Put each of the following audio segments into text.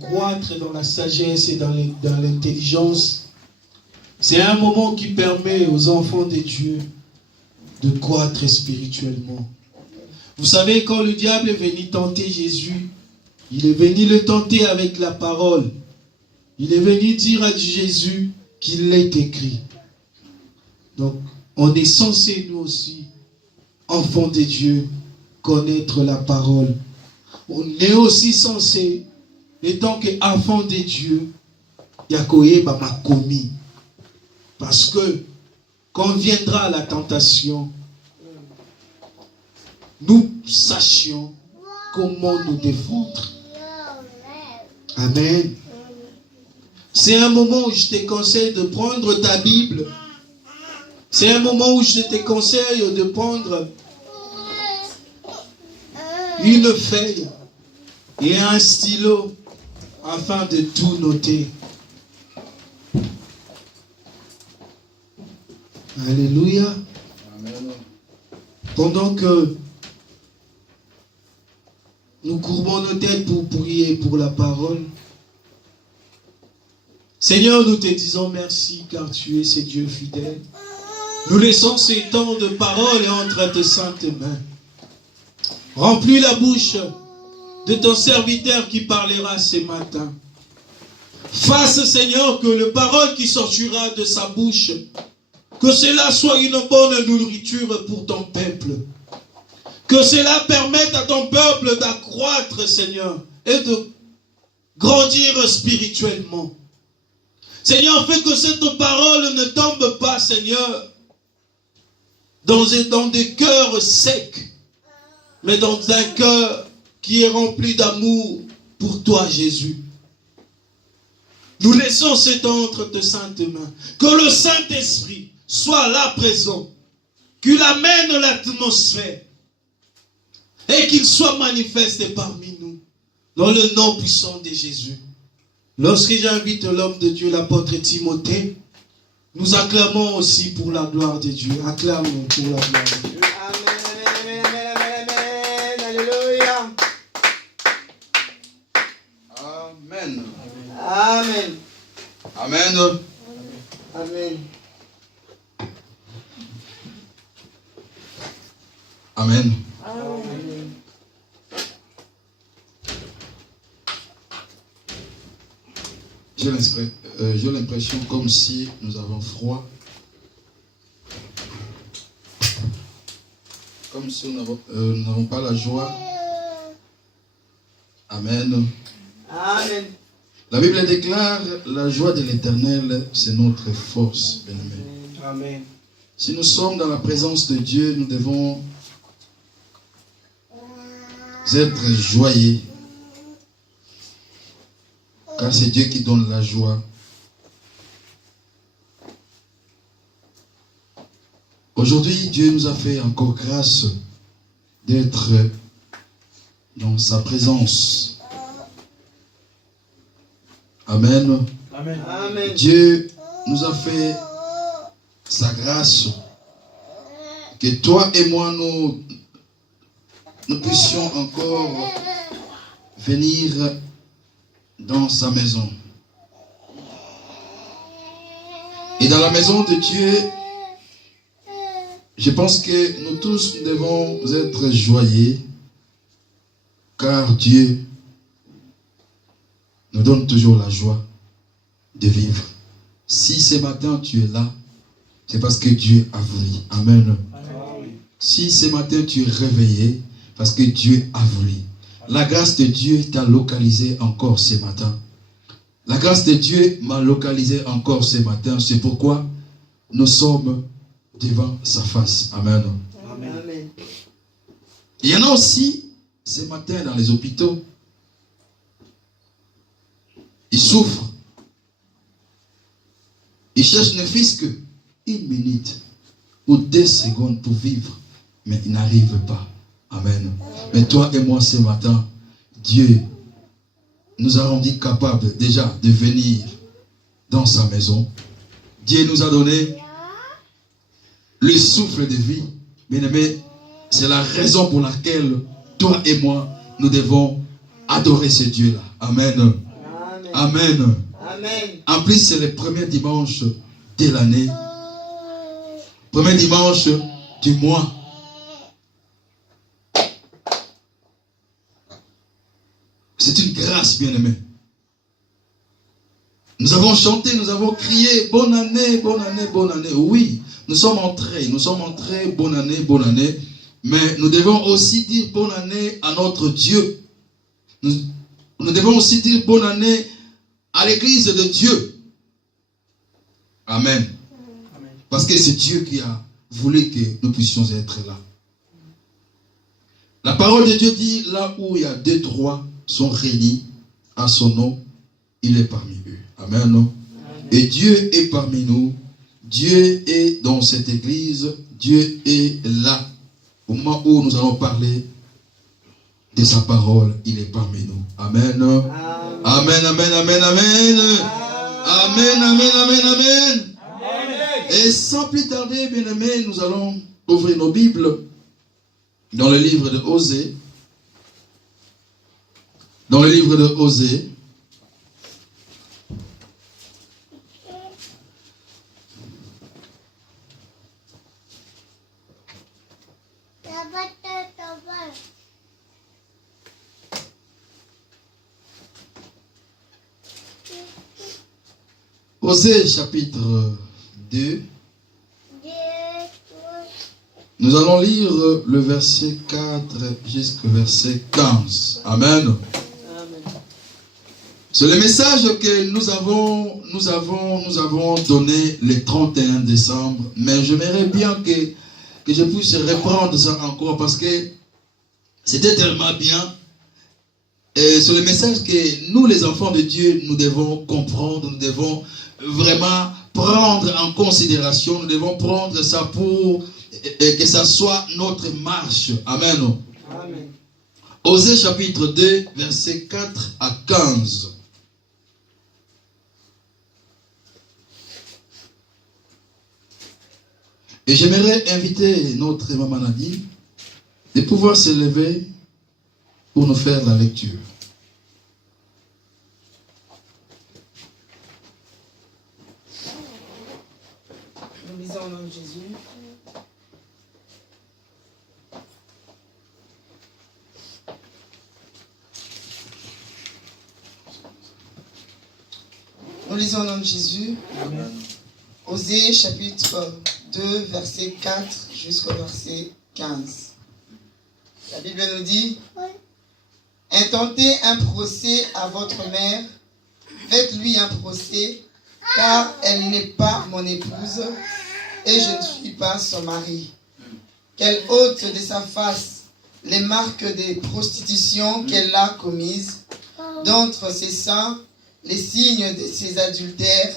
croître dans la sagesse et dans l'intelligence. C'est un moment qui permet aux enfants de Dieu de croître spirituellement. Vous savez, quand le diable est venu tenter Jésus, il est venu le tenter avec la parole. Il est venu dire à Jésus qu'il est écrit. Donc, on est censé, nous aussi, enfants de Dieu, connaître la parole. On est aussi censé, étant qu'enfants de Dieu, Yakoye m'a commis. Parce que, quand viendra la tentation, nous sachions comment nous défendre. Amen. C'est un moment où je te conseille de prendre ta Bible. C'est un moment où je te conseille de prendre une feuille et un stylo afin de tout noter. Alléluia. Amen. Pendant que nous courbons nos têtes pour prier pour la parole, Seigneur, nous te disons merci car tu es ce Dieu fidèle. Nous laissons ces temps de parole entre tes saintes mains. Remplis la bouche de ton serviteur qui parlera ce matin. Fasse, Seigneur, que la parole qui sortira de sa bouche, que cela soit une bonne nourriture pour ton peuple. Que cela permette à ton peuple d'accroître, Seigneur, et de grandir spirituellement. Seigneur, fais que cette parole ne tombe pas, Seigneur, dans des cœurs secs, mais dans un cœur qui est rempli d'amour pour toi, Jésus. Nous laissons cet entre tes saintes mains. Que le Saint-Esprit soit là présent, qu'il amène l'atmosphère et qu'il soit manifesté parmi nous, dans le nom puissant de Jésus. Lorsque j'invite l'homme de Dieu, l'apôtre Timothée, nous acclamons aussi pour la gloire de Dieu. Acclamons pour la gloire de Dieu. Amen, amen, amen, amen, alléluia. Amen. Amen. Amen. Amen. Amen. Amen. J'ai l'impression comme si nous avons froid. Comme si nous n'avons pas la joie. Amen. Amen. La Bible déclare, la joie de l'Éternel, c'est notre force, bien-aimé. Amen. Si nous sommes dans la présence de Dieu, nous devons être joyeux. Car c'est Dieu qui donne la joie. Aujourd'hui, Dieu nous a fait encore grâce d'être dans sa présence. Amen. Amen. Amen. Dieu nous a fait sa grâce. Que toi et moi, nous puissions encore venir dans sa maison. Et dans la maison de Dieu, je pense que nous tous devons être joyeux, car Dieu nous donne toujours la joie de vivre. Si ce matin tu es là, c'est parce que Dieu a voulu. Amen. Si ce matin tu es réveillé, parce que Dieu a voulu. La grâce de Dieu t'a localisé encore ce matin. La grâce de Dieu m'a localisé encore ce matin. C'est pourquoi nous sommes devant sa face. Amen. Amen. Il y en a aussi ce matin dans les hôpitaux. Ils souffrent. Ils cherchent ne fût-ce qu'une minute ou 2 secondes pour vivre, mais ils n'arrivent pas. Amen. Mais toi et moi ce matin, Dieu nous a rendu capables déjà de venir dans sa maison. Dieu nous a donné le souffle de vie. Bien-aimé, c'est la raison pour laquelle toi et moi, nous devons adorer ce Dieu-là. Amen. Amen. Amen. En plus, c'est le premier dimanche de l'année. Premier dimanche du mois. C'est une grâce, bien-aimé. Nous avons chanté, nous avons crié, bonne année, bonne année, bonne année. Oui, nous sommes entrés, bonne année, bonne année. Mais nous devons aussi dire bonne année à notre Dieu. Nous devons aussi dire bonne année à l'église de Dieu. Amen. Parce que c'est Dieu qui a voulu que nous puissions être là. La parole de Dieu dit, là où il y a 2, 3 sont réunis à son nom, il est parmi eux. Amen. Amen. Et Dieu est parmi nous. Dieu est dans cette église. Dieu est là. Au moment où nous allons parler de sa parole, il est parmi nous. Amen. Amen, amen, amen, amen. Amen, amen, amen, amen. Et sans plus tarder, bien-aimés, nous allons ouvrir nos Bibles dans le livre de Osée. Dans le livre de Osée. Osée chapitre 2. Nous allons lire le verset 4 jusqu'au verset 15. Amen. C'est le message que nous avons donné le 31 décembre. Mais j'aimerais bien que je puisse reprendre ça encore parce que c'était tellement bien. Et c'est le message que nous, les enfants de Dieu, nous devons comprendre, nous devons vraiment prendre en considération, nous devons prendre ça pour que ça soit notre marche. Amen. Amen. Osée chapitre 2, versets 4 à 15. Et j'aimerais inviter notre maman Nadine de pouvoir se lever pour nous faire la lecture. Nous lisons au nom de Jésus. Nous lisons au nom de Jésus. Amen. Osée chapitre 2, verset 4 jusqu'au verset 15. La Bible nous dit: intentez un procès à votre mère, faites-lui un procès, car elle n'est pas mon épouse et je ne suis pas son mari. Qu'elle ôte de sa face les marques des prostitutions qu'elle a commises, d'entre ses seins les signes de ses adultères.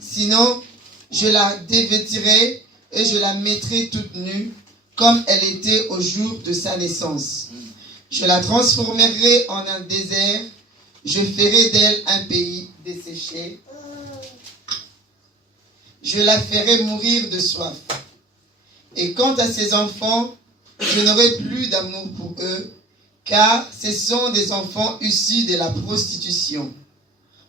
Sinon, je la dévêtirai et je la mettrai toute nue, comme elle était au jour de sa naissance. Je la transformerai en un désert, je ferai d'elle un pays desséché. Je la ferai mourir de soif. Et quant à ses enfants, je n'aurai plus d'amour pour eux, car ce sont des enfants issus de la prostitution.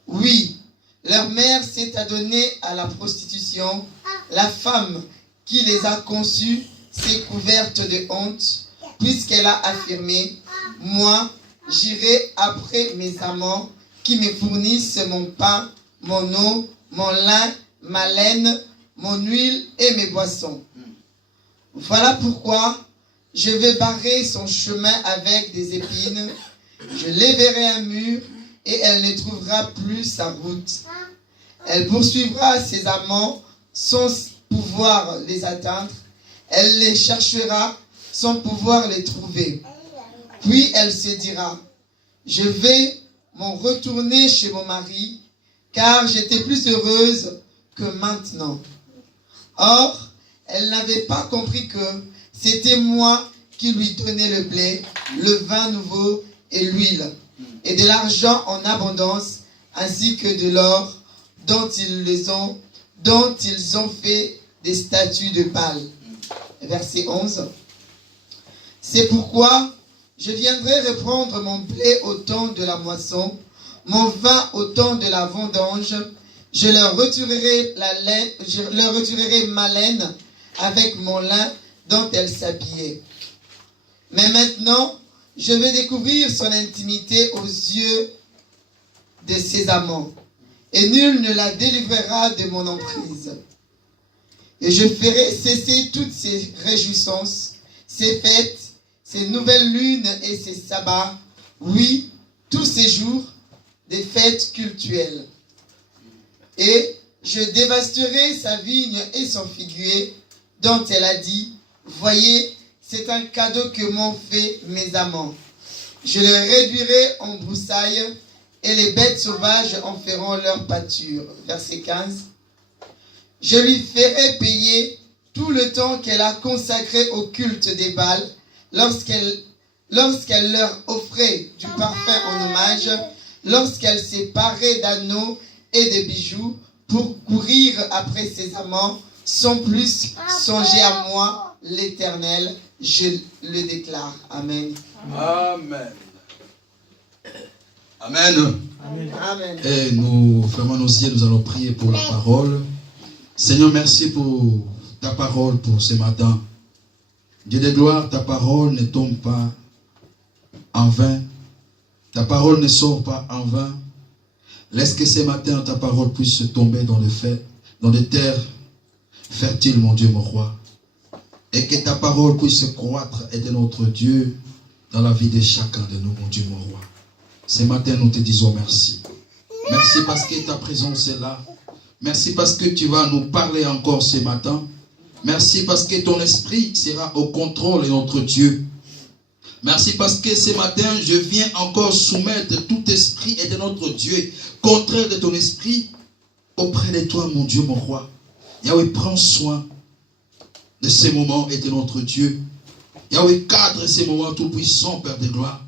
Oui, leur mère s'est adonnée à la prostitution. La femme qui les a conçus s'est couverte de honte, puisqu'elle a affirmé: moi, j'irai après mes amants qui me fournissent mon pain, mon eau, mon lin, ma laine, mon huile et mes boissons. Voilà pourquoi je vais barrer son chemin avec des épines. Je lèverai un mur et elle ne trouvera plus sa route. Elle poursuivra ses amants sans pouvoir les atteindre. Elle les cherchera sans pouvoir les trouver. Puis elle se dira: je vais m'en retourner chez mon mari, car j'étais plus heureuse que maintenant. Or, elle n'avait pas compris que c'était moi qui lui donnais le blé, le vin nouveau et l'huile, et de l'argent en abondance, ainsi que de l'or dont ils ont fait des statues de Baal. Verset 11. C'est pourquoi je viendrai reprendre mon blé au temps de la moisson, mon vin au temps de la vendange, je leur retirerai ma laine avec mon lin dont elles s'habillaient. Mais maintenant, je vais découvrir son intimité aux yeux de ses amants, et nul ne la délivrera de mon emprise. Et je ferai cesser toutes ces réjouissances, ces fêtes, ces nouvelles lunes et ces sabbats, oui, tous ces jours des fêtes cultuelles. Et je dévasterai sa vigne et son figuier, dont elle a dit, voyez, c'est un cadeau que m'ont fait mes amants. Je le réduirai en broussailles, et les bêtes sauvages en feront leur pâture. Verset 15. Je lui ferai payer tout le temps qu'elle a consacré au culte des Baals, lorsqu'elle leur offrait du parfum en hommage, lorsqu'elle s'est parée d'anneaux et de bijoux pour courir après ses amants, sans plus songer à moi, l'Éternel, je le déclare. Amen. Amen. Amen. Amen. Et nous fermons nos yeux, nous allons prier pour la parole. Seigneur, merci pour ta parole pour ce matin. Dieu de gloire, ta parole ne tombe pas en vain. Ta parole ne sort pas en vain. Laisse que ce matin ta parole puisse tomber dans des terres fertiles, mon Dieu, mon roi. Et que ta parole puisse croître et de notre Dieu dans la vie de chacun de nous, mon Dieu, mon roi. Ce matin, nous te disons merci. Merci parce que ta présence est là. Merci parce que tu vas nous parler encore ce matin. Merci parce que ton esprit sera au contrôle de notre Dieu. Merci parce que ce matin, je viens encore soumettre tout esprit et de notre Dieu, contraire de ton esprit, auprès de toi, mon Dieu, mon roi. Yahweh, prends soin de ces moments et de notre Dieu. Yahweh, cadre ces moments tout puissants, Père de gloire.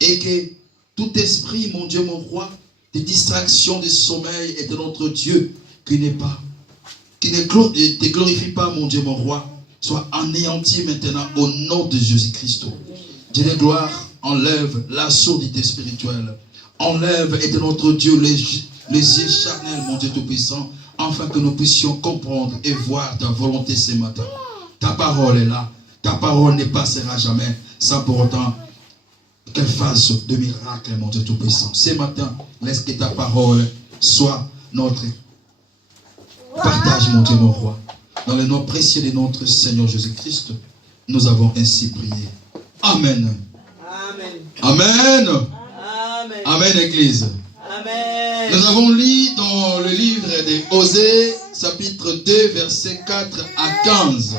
Et que tout esprit, mon Dieu, mon roi, de distraction, de sommeil et de notre Dieu, qui ne te glorifie pas, mon Dieu, mon roi, soit anéanti maintenant au nom de Jésus-Christ. Dieu de gloire, enlève la sourdité spirituelle. Enlève et de notre Dieu les yeux charnels, mon Dieu Tout-Puissant, afin que nous puissions comprendre et voir ta volonté ce matin. Ta parole est là. Ta parole ne passera jamais sans pour autant qu'elle fasse de miracles, mon Dieu Tout-Puissant. Ce matin, laisse que ta parole soit notre partage, mon Dieu, mon roi. Dans le nom précieux de notre Seigneur Jésus-Christ, nous avons ainsi prié. Amen. Amen. Amen. Amen. Amen, Église. Amen. Nous avons lu dans le livre de Osée, chapitre 2, versets 4 à 15.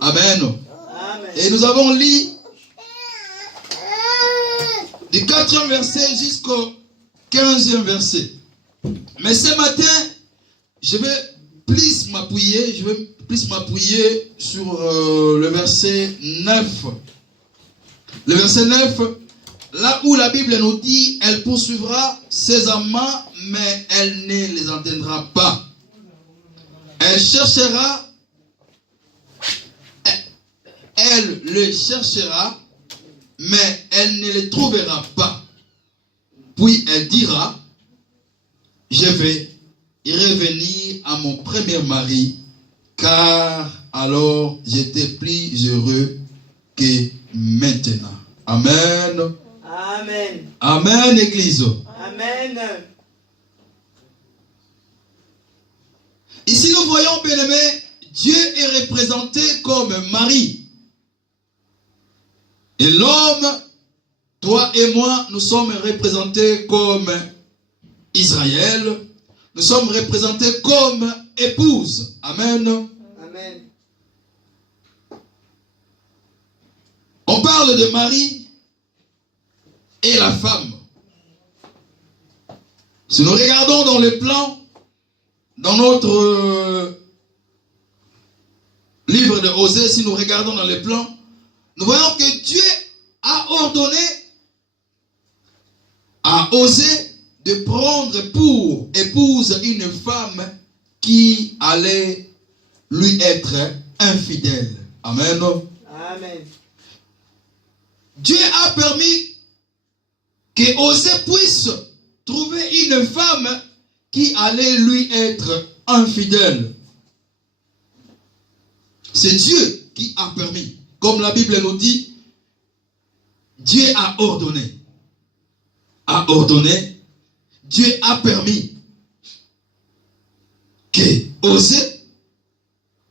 Amen. Amen. Et nous avons lu du 4e verset jusqu'au 15e verset. Mais ce matin, je vais plus m'appuyer sur le verset 9. Le verset 9, là où la Bible nous dit, elle poursuivra ses amants, mais elle ne les entendra pas. Elle le cherchera, mais elle ne le trouvera pas. Puis elle dira, je vais revenir à mon premier mari, car alors j'étais plus heureux que maintenant. Amen. Amen. Amen, Église. Amen. Ici, nous voyons, bien-aimés, Dieu est représenté comme Marie. Et l'homme, toi et moi, nous sommes représentés comme Israël. Nous sommes représentés comme épouse. Amen. Amen. On parle de Marie et la femme. Si nous regardons dans le plan, dans notre livre de Osée, si nous regardons dans le plan, nous voyons que Dieu a ordonné à Osée de prendre pour épouse une femme qui allait lui être infidèle. Amen. Amen. Dieu a permis que Osée puisse trouver une femme qui allait lui être infidèle. C'est Dieu qui a permis. Comme la Bible nous dit, Dieu a ordonné. A ordonné, Dieu a permis que Osée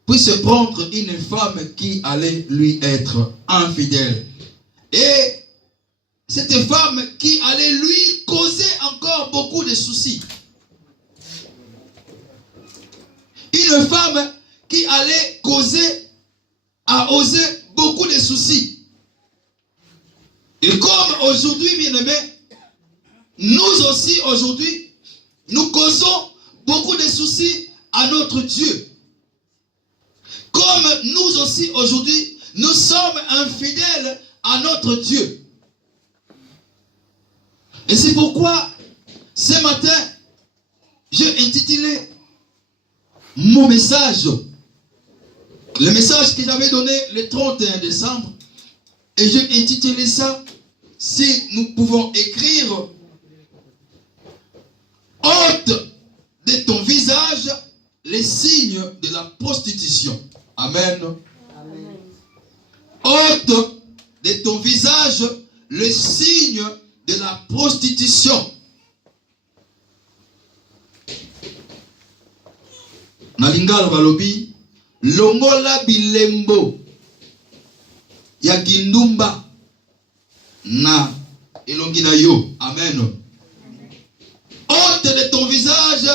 puisse prendre une femme qui allait lui être infidèle. Et cette femme qui allait lui causer encore beaucoup de soucis. Une femme qui allait causer à Osée beaucoup de soucis. Et comme aujourd'hui, bien-aimés, nous aussi aujourd'hui, nous causons beaucoup de soucis à notre Dieu. Comme nous aussi aujourd'hui, nous sommes infidèles à notre Dieu. Et c'est pourquoi, ce matin, j'ai intitulé mon message, le message que j'avais donné le 31 décembre, et j'ai intitulé ça, si nous pouvons écrire, ôte de ton visage les signes de la prostitution. Amen. Amen. Ôte de ton visage les signes de la prostitution. Na lingala balobi longola bilembo ya kindumba na elongi na yo. Amen. Ôte de ton visage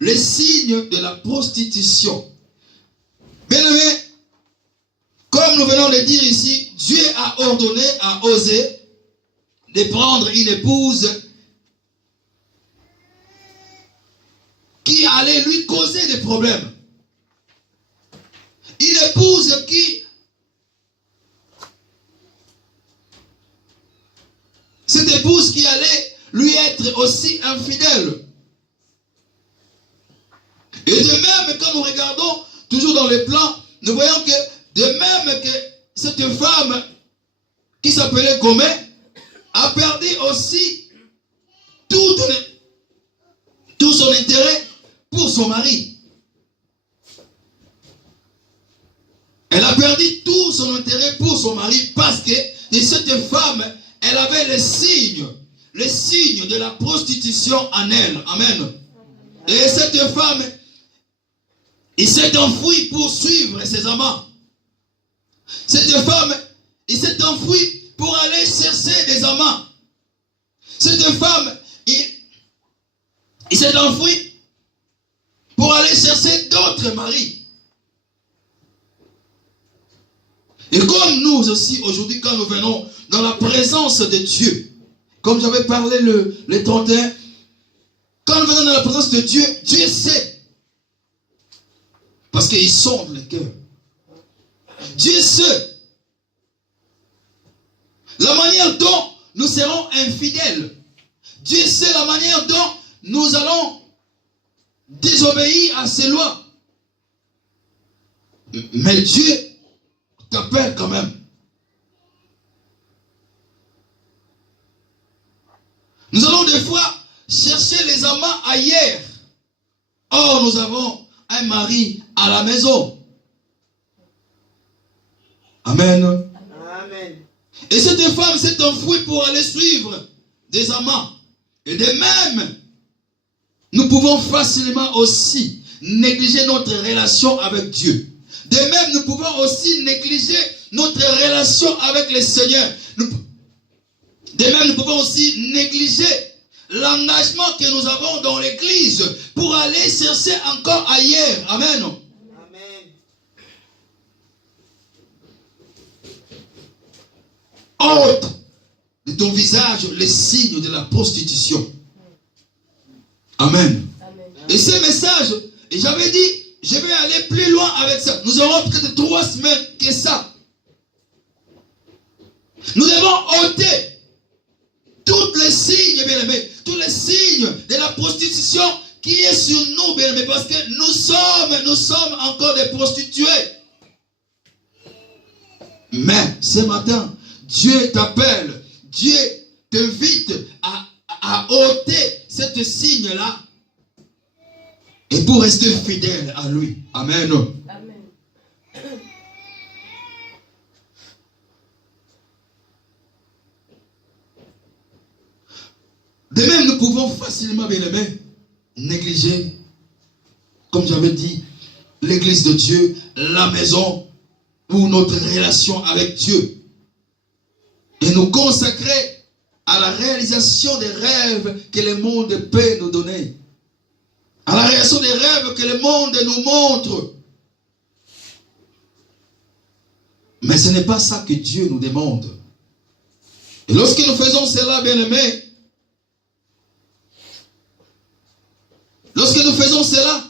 les signes de la prostitution. Bien-aimé, comme nous venons de dire ici, Dieu a ordonné à Osée de prendre une épouse qui allait lui causer des problèmes. Une épouse qui, cette épouse qui allait lui être aussi infidèle. Et de même, quand nous regardons toujours dans les plans, nous voyons que de même que cette femme qui s'appelait Gomé a perdu aussi tout son intérêt pour son mari. Elle a perdu tout son intérêt pour son mari parce que cette femme, elle avait les signes de la prostitution en elle. Amen. Et cette femme, il s'est enfoui pour suivre ses amants. Cette femme, il s'est enfoui pour aller chercher des amants. Cette femme, il s'est enfoui pour aller chercher d'autres maris. Et comme nous aussi, aujourd'hui, quand nous venons dans la présence de Dieu, comme j'avais parlé le 31, quand nous venons dans la présence de Dieu, Dieu sait. Parce qu'il sonde le cœur. Dieu sait la manière dont nous serons infidèles. Dieu sait la manière dont nous allons désobéir à ses lois. Mais Dieu t'appelle quand même. Nous allons des fois chercher les amants ailleurs. Or, nous avons un mari à la maison. Amen. Amen. Et cette femme s'est enfouie pour aller suivre des amants. Et de même, nous pouvons facilement aussi négliger notre relation avec Dieu. De même, nous pouvons aussi négliger notre relation avec le Seigneur. De même, nous pouvons aussi négliger l'engagement que nous avons dans l'église pour aller chercher encore ailleurs. Amen. Amen. Ôte de ton visage les signes de la prostitution. Amen. Amen. Et ce message, et j'avais dit, je vais aller plus loin avec ça. Nous aurons peut-être 3 semaines que ça. Nous devons ôter tous les signes, bien aimés, tous les signes de la prostitution qui est sur nous, bien aimés, parce que nous sommes encore des prostituées. Mais ce matin, Dieu t'appelle, Dieu t'invite à ôter ce signe-là et pour rester fidèle à lui. Amen. Amen. De même, nous pouvons facilement, bien aimés, négliger, comme j'avais dit, l'église de Dieu, la maison, ou notre relation avec Dieu. Et nous consacrer à la réalisation des rêves que le monde peut nous donner. À la réalisation des rêves que le monde nous montre. Mais ce n'est pas ça que Dieu nous demande. Et lorsque nous faisons cela, bien-aimés, lorsque nous faisons cela,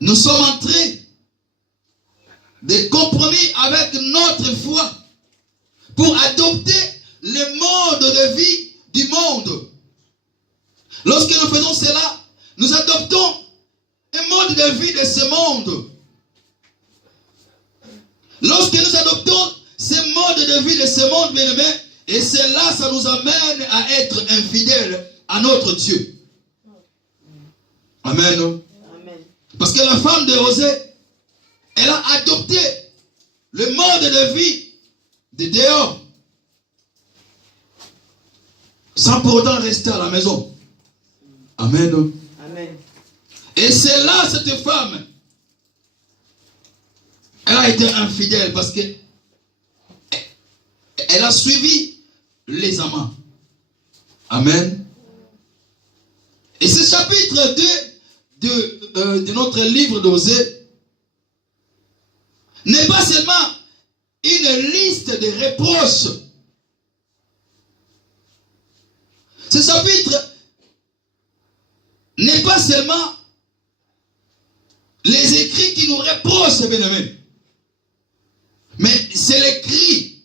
nous sommes en train de compromis avec notre foi pour adopter le mode de vie du monde. Lorsque nous faisons cela, nous adoptons un mode de vie de ce monde. Lorsque nous adoptons ce mode de vie de ce monde, bien aimé, et cela, ça nous amène à être infidèles à notre Dieu. Amen. Parce que la femme de Osée, elle a adopté le mode de vie de dehors, sans pour autant rester à la maison. Amen. Amen. Et c'est là, cette femme, elle a été infidèle parce que elle a suivi les amants. Amen. Et ce chapitre 2 de notre livre d'Osée n'est pas seulement une liste de reproches. Ce chapitre n'est pas seulement les écrits qui nous reprochent, bien-aimés, mais c'est les cris.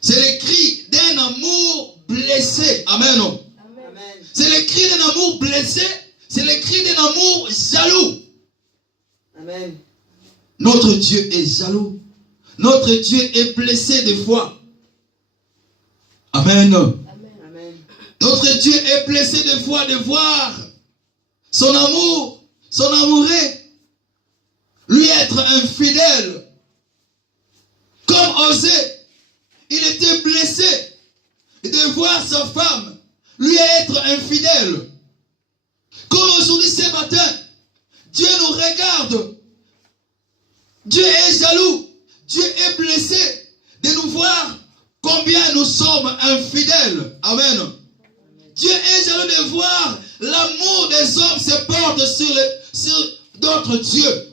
C'est les cris d'un amour blessé. Amen. Amen. C'est les cris d'un amour blessé. C'est les cris d'un amour jaloux. Amen. Notre Dieu est jaloux. Notre Dieu est blessé des fois. Amen. Amen. Notre Dieu est blessé des fois de voir son amour, son amoureux, lui être infidèle. Comme Osée, il était blessé de voir sa femme lui être infidèle. Comme aujourd'hui, ce matin, Dieu nous regarde. Dieu est jaloux. Dieu est blessé de nous voir combien nous sommes infidèles. Amen. Dieu est jaloux de voir l'amour des hommes se porte sur d'autres dieux.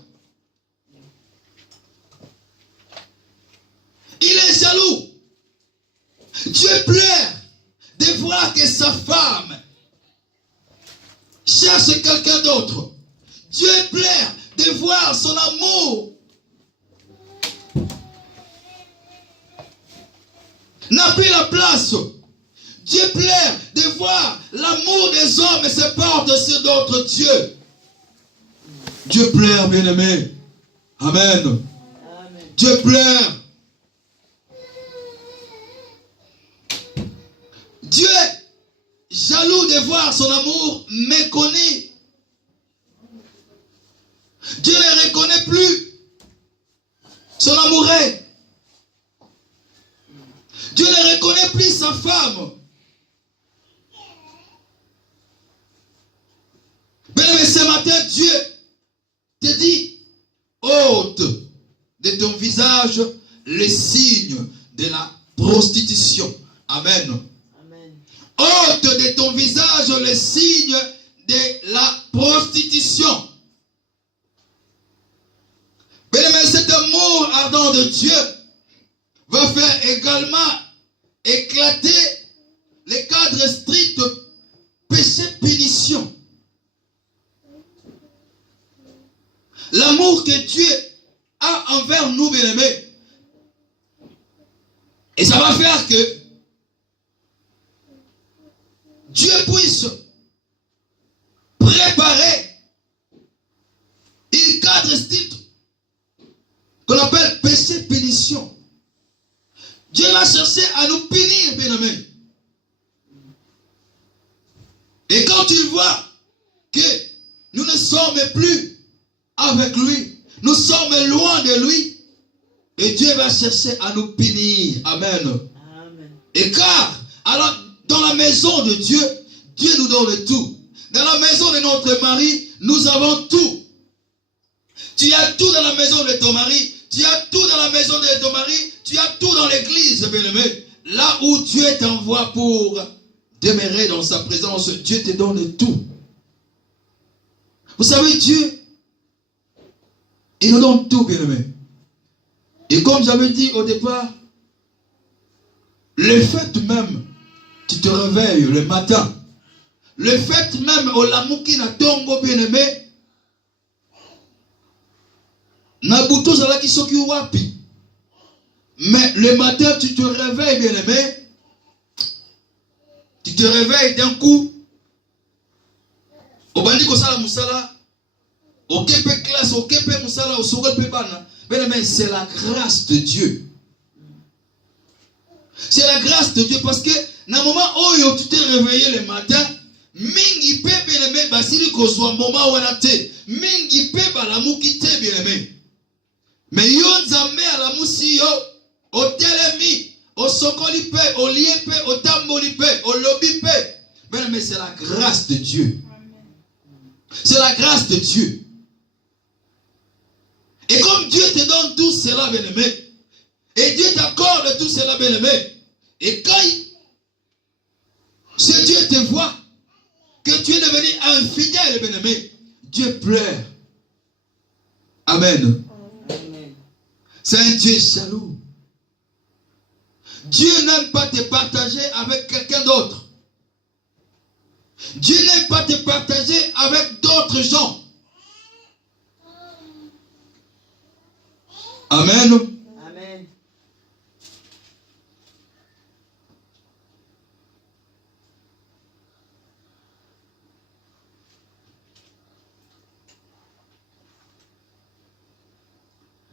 Il est jaloux. Dieu pleure de voir que sa femme cherche quelqu'un d'autre. Dieu pleure de voir son amour n'a plus la place. Dieu pleure de voir l'amour des hommes se porte sur d'autres dieux. Dieu pleure, bien-aimé. Amen. Amen. Dieu pleure. Dieu est jaloux de voir son amour méconnu. Dieu ne reconnaît plus son amoureux. Dieu ne reconnaît plus sa femme. Mais ce matin, Dieu te dit, ôte de ton visage les signes de la prostitution. Amen. Ôte de ton visage les signes de la prostitution. Mais cet amour ardent de Dieu va faire également éclater les cadres stricts péché-pénition. L'amour que Dieu a envers nous, bien-aimés. Et ça va faire que Dieu puisse préparer une cadre strict qu'on appelle péché-pénition. Dieu va chercher à nous punir, bien-aimés. Et quand il voit que nous ne sommes plus avec lui, nous sommes loin de lui, et Dieu va chercher à nous punir. Amen. Amen. Et car, alors, dans la maison de Dieu, Dieu nous donne tout. Dans la maison de notre mari, nous avons tout. Tu as tout dans la maison de ton mari, tu as tout dans la maison de ton mari, tu as tout dans l'église, bien-aimé. Là où Dieu t'envoie pour demeurer dans sa présence, Dieu te donne tout. Vous savez, Dieu, il nous donne tout, bien-aimé. Et comme j'avais dit au départ, le fait même, tu te réveilles le matin, le fait même, au lamouki na tongo, bien-aimé, Nabuto zalaki soki wapi. Mais le matin, tu te réveilles, bien-aimé. Tu te réveilles d'un coup. Obandi kosala musala. Okepe classe, okepe musala, osogol pe bana. Bien-aimé, c'est la grâce de Dieu. C'est la grâce de Dieu parce que, dans le moment où tu t'es réveillé le matin, mingi pe, bien-aimé, basili kozwa moment wanate. Mingi pe balamuki te, bien-aimé. Mais yon zame à la moussi yo, au telemi, au sokoli pe, au lié pe, au tamboli pe, au lobby pe. Mais c'est la grâce de Dieu. C'est la grâce de Dieu. Et comme Dieu te donne tout cela, bien-aimé, et Dieu t'accorde tout cela, bien-aimé, et quand ce Dieu te voit, que tu es devenu infidèle, bien-aimé, Dieu pleure. Amen. C'est un Dieu jaloux. Dieu n'aime pas te partager avec quelqu'un d'autre. Dieu n'aime pas te partager avec d'autres gens. Amen. Amen.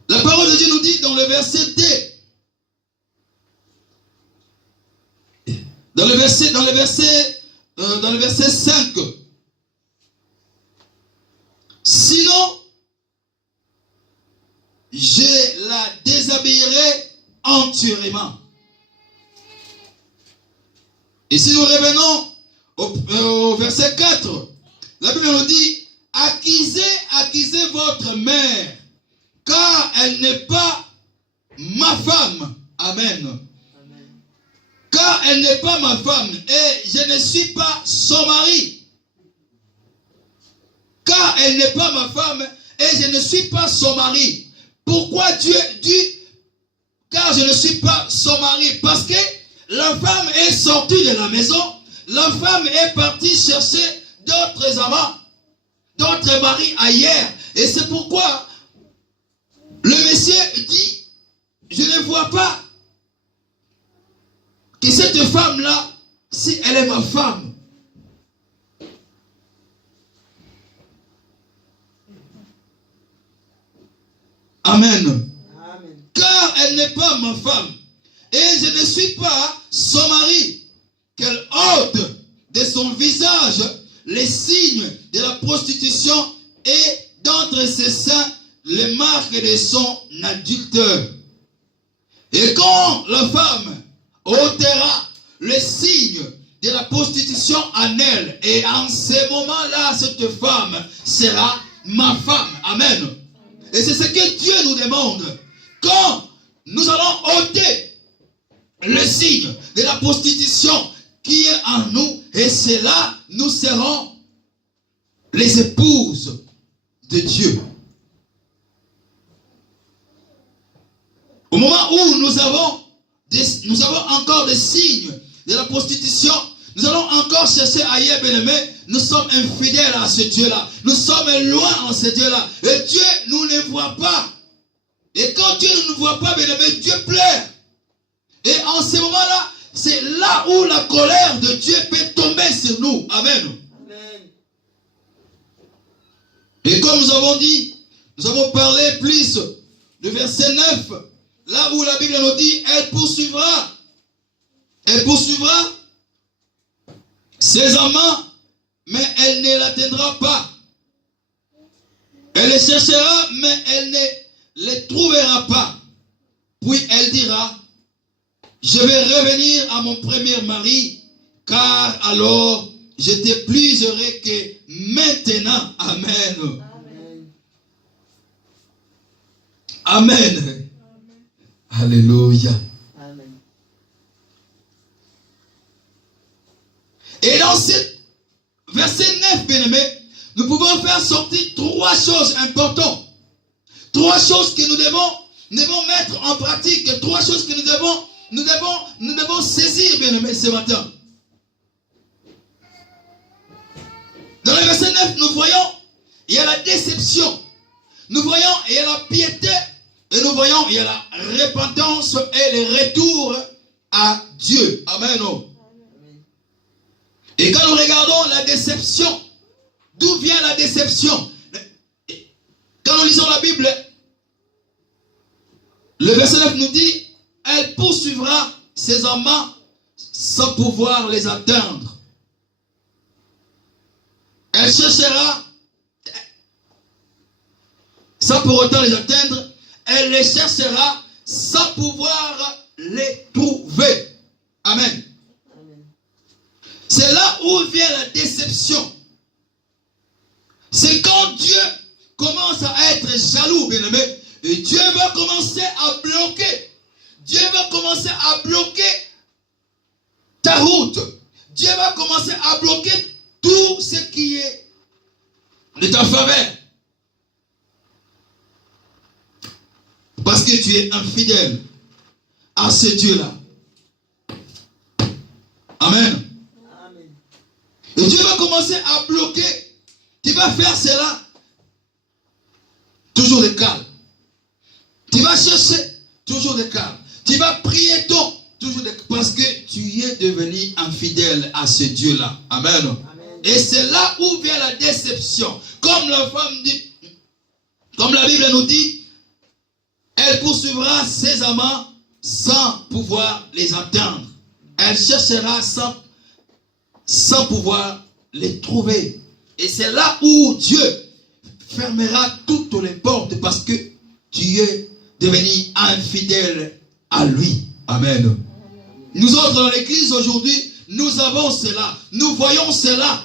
La parole de Dieu nous dit dans le verset D. Dans le verset 5. Sinon, je la déshabillerai entièrement. Et si nous revenons au verset 4, la Bible nous dit, accusez votre mère, car elle n'est pas ma femme. Amen. Car elle n'est pas ma femme et je ne suis pas son mari. Car elle n'est pas ma femme et je ne suis pas son mari. Pourquoi Dieu dit car je ne suis pas son mari? Parce que la femme est sortie de la maison, la femme est partie chercher d'autres amants, d'autres maris ailleurs. Et c'est pourquoi le Messie dit, je ne vois pas que cette femme-là, si elle est ma femme, Amen. Amen. Car elle n'est pas ma femme, et je ne suis pas son mari, qu'elle ôte de son visage les signes de la prostitution et d'entre ses seins les marques de son adultère. Et quand la femme ôtera les signes de la prostitution en elle, et en ce moment-là, cette femme sera ma femme. Amen. Et c'est ce que Dieu nous demande. Quand nous allons ôter le signe de la prostitution qui est en nous, et c'est là, nous serons les épouses de Dieu. Au moment où nous avons encore des signes de la prostitution, nous allons encore chercher ailleurs, bien-aimés. Nous sommes infidèles à ce Dieu-là. Nous sommes loin en ce Dieu-là. Et Dieu nous ne voit pas. Et quand Dieu ne nous voit pas, bien-aimés, Dieu pleure. Et en ce moment-là, c'est là où la colère de Dieu peut tomber sur nous. Amen. Amen. Et comme nous avons dit, nous avons parlé plus du verset 9, là où la Bible nous dit, elle poursuivra ses amants elle ne l'atteindra pas. Elle les cherchera, mais elle ne les trouvera pas. Puis elle dira, je vais revenir à mon premier mari, car alors j'étais plus heureux que maintenant. Amen. Amen. Alléluia. Amen. Et dans ce verset 9, bien-aimé, nous pouvons faire sortir trois choses importantes. Trois choses que nous devons mettre en pratique. Trois choses que nous devons saisir, bien-aimé, ce matin. Dans le verset 9, nous voyons, il y a la déception. Nous voyons, il y a la piété. Et nous voyons, il y a la repentance et le retour à Dieu. Amen. Et quand nous regardons la déception, d'où vient la déception? Quand nous lisons la Bible, le verset 9 nous dit, elle poursuivra ses amants sans pouvoir les atteindre. Elle cherchera, sans pour autant les atteindre, elle les cherchera sans pouvoir les trouver. Amen. C'est là où vient la déception. C'est quand Dieu commence à être jaloux, bien-aimé, et Dieu va commencer à bloquer. Dieu va commencer à bloquer ta route. Dieu va commencer à bloquer tout ce qui est de ta faveur. Parce que tu es infidèle à ce Dieu-là. Amen. Et Dieu va commencer à bloquer. Tu vas faire cela. Toujours de calme. Tu vas chercher. Toujours de calme. Tu vas prier tôt. Toujours de calme. Parce que tu es devenu infidèle à ce Dieu-là. Amen. Amen. Et c'est là où vient la déception. Comme la femme dit, comme la Bible nous dit, elle poursuivra ses amants sans pouvoir les atteindre. Elle cherchera sans pouvoir les trouver. Et c'est là où Dieu fermera toutes les portes parce que tu es devenu infidèle à lui. Amen. Nous autres dans l'église aujourd'hui, nous avons cela. Nous voyons cela.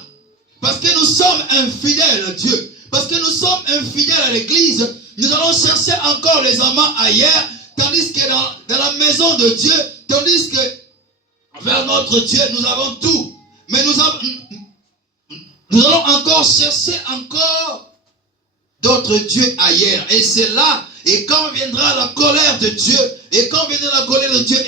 Parce que nous sommes infidèles à Dieu. Parce que nous sommes infidèles à l'église. Nous allons chercher encore les amants ailleurs, tandis que dans la maison de Dieu, tandis que vers notre Dieu, nous avons tout. Mais nous allons encore chercher encore d'autres dieux ailleurs. Et c'est là, et quand viendra la colère de Dieu, et quand viendra la colère de Dieu,